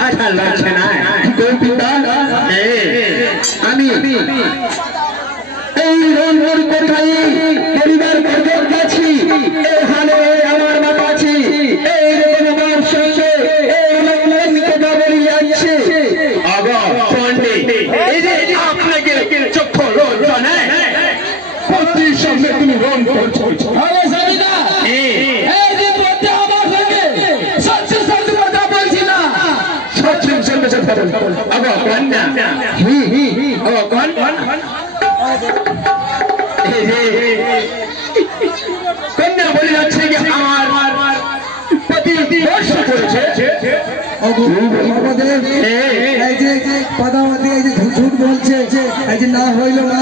अच्छा लक्ष्य ना আমি এই রণবীর কোথায় পরিবার বর্গের কাছে এখানে আমার মা আছে এই রকম আমার সঙ্গে এই রকম কথা বলি যাচ্ছে আগা পণ্ডিত এই যে আপনাকে চক্ষু রোজন প্রতি সঙ্গে তুমি রণ করছো আরে সাবিনা এই যে প্রতি আমার সঙ্গে সত্য সত্য কথা বলছি না সত্য সত্য সত্য আগা কন্যা আগা কন্যা কন্যা বলে যাচ্ছে যে আমার পতি বর্ষ করেছে আমাদের এই যে পাদামাতি এই যে ঝুট বলছে এই যে না হইল না